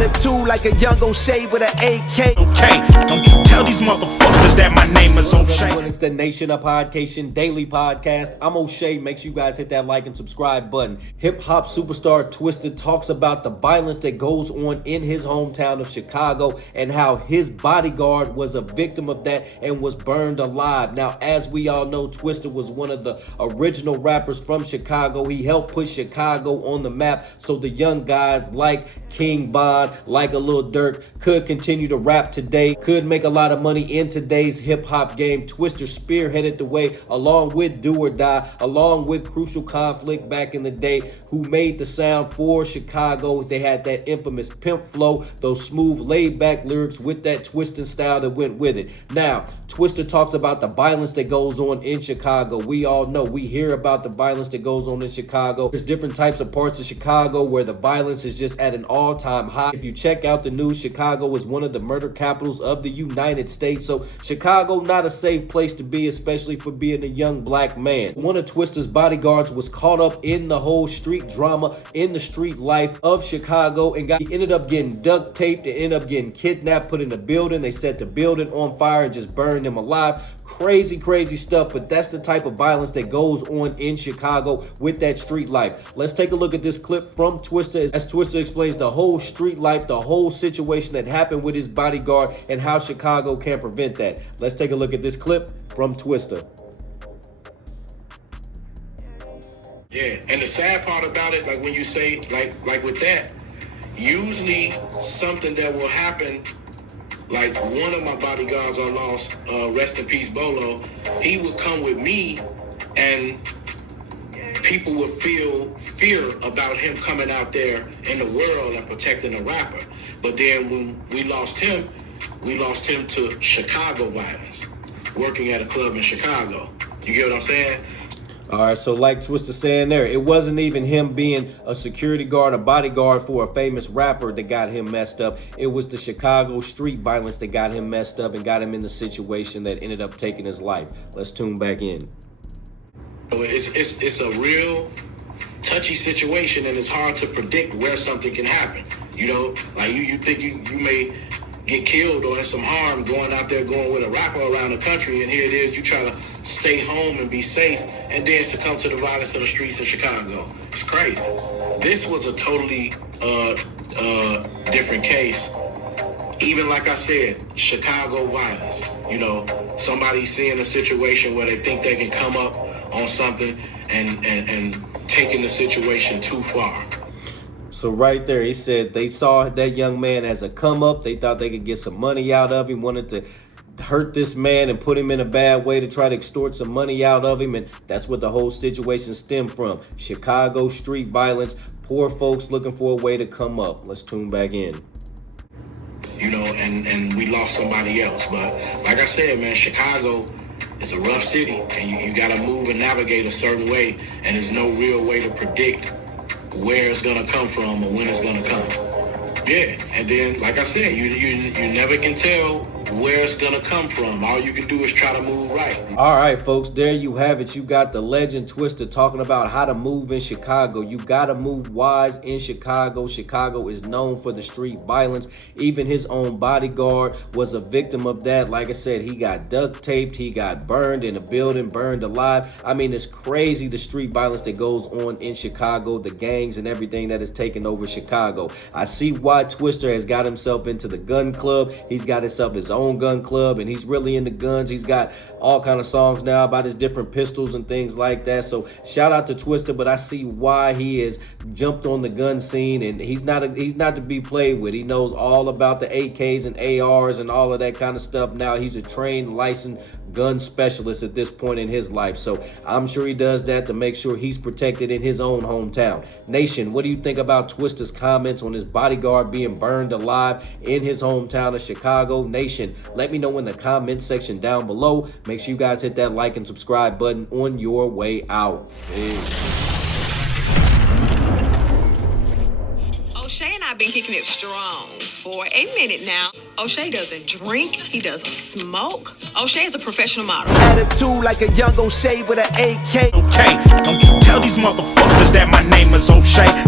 Attitude like a young O'Shea with an AK. Okay, don't you tell these motherfuckers that my name is O'Shea. It's the Nation of Podcation Daily Podcast. I'm O'Shea. Make sure you guys hit that like and subscribe button. Hip-hop superstar Twista talks about the violence that goes on in his hometown of Chicago and how his bodyguard was a victim of that and was burned alive. Now, as we all know, Twista was one of the original rappers from Chicago. He helped put Chicago on the map so the young guys like King Bond, like a Lil Durk, could continue to rap today, could make a lot of money in today's hip-hop game. Twista spearheaded the way along with Do or Die, along with Crucial Conflict back in the day, who made the sound for Chicago. They had that infamous pimp flow, those smooth laid-back lyrics with that twisting style that went with it. Now, Twista talks about the violence that goes on in Chicago. We all know, we hear about the violence that goes on in Chicago. There's different types of parts of Chicago where the violence is just at an all-time high. If you check out the news, Chicago is one of the murder capitals of the United States. So Chicago, not a safe place to be, especially for being a young black man. One of Twista's bodyguards was caught up in the whole street drama, in the street life of Chicago, and he ended up getting duct taped and ended up getting kidnapped, put in a building. They set the building on fire and just burned him alive. Crazy stuff, but that's the type of violence that goes on in Chicago with that street life. Let's take a look at this clip from Twista as Twista explains the whole street life, the whole situation that happened with his bodyguard and how Chicago can prevent that. Let's take a look at this clip from Twista. Yeah, and the sad part about it, like when you say, like with that, usually something that will happen, like one of my bodyguards I lost, rest in peace Bolo, he would come with me and people would feel fear about him coming out there in the world and protecting a rapper. But then when we lost him to Chicago violence, working at a club in Chicago. You get what I'm saying? All right, so like Twista saying there, it wasn't even him being a security guard, a bodyguard for a famous rapper that got him messed up. It was the Chicago street violence that got him messed up and got him in the situation that ended up taking his life. Let's tune back in. It's a real touchy situation, and it's hard to predict where something can happen. You know, like you think you may get killed or in some harm going out there, going with a rapper around the country, and here it is, you try to stay home and be safe, and then succumb to the violence of the streets of Chicago. It's crazy. This was a totally different case. Even like I said, Chicago violence. You know, somebody seeing a situation where they think they can come up on something and taking the situation too far. So right there, he said they saw that young man as a come up. They thought they could get some money out of him, wanted to hurt this man and put him in a bad way to try to extort some money out of him. And that's what the whole situation stemmed from. Chicago street violence, poor folks looking for a way to come up. Let's tune back in. You know, and we lost somebody else. But like I said, man, Chicago is a rough city, and you got to move and navigate a certain way, and there's no real way to predict where it's gonna come from or when it's gonna come. Yeah, and then like I said, you never can tell where it's gonna come from. All you can do is try to move right. All right, folks, there you have it. You got the legend Twista talking about how to move in Chicago. You gotta move wise in Chicago. Chicago is known for the street violence. Even his own bodyguard was a victim of that. Like I said, he got duct taped, he got burned in a building, burned alive. I mean, it's crazy the street violence that goes on in Chicago, the gangs and everything that is taking over Chicago. I see why Twista has got himself into the gun club. He's got himself his own gun club, and he's really into guns. He's got all kind of songs now about his different pistols and things like that. So shout out to Twista, but I see why he has jumped on the gun scene, and he's not to be played with. He knows all about the AKs and ARs and all of that kind of stuff. Now he's a trained, licensed gun specialist at this point in his life. So I'm sure he does that to make sure he's protected in his own hometown. Nation, what do you think about Twista's comments on his bodyguard being burned alive in his hometown of Chicago? Nation, let me know in the comment section down below. Make sure you guys hit that like and subscribe button on your way out. Peace. O'Shea and I have been kicking it strong for a minute now. O'Shea doesn't drink. He doesn't smoke. O'Shea is a professional model. Attitude like a young O'Shea with an AK. Okay, don't you tell these motherfuckers that my name is O'Shea.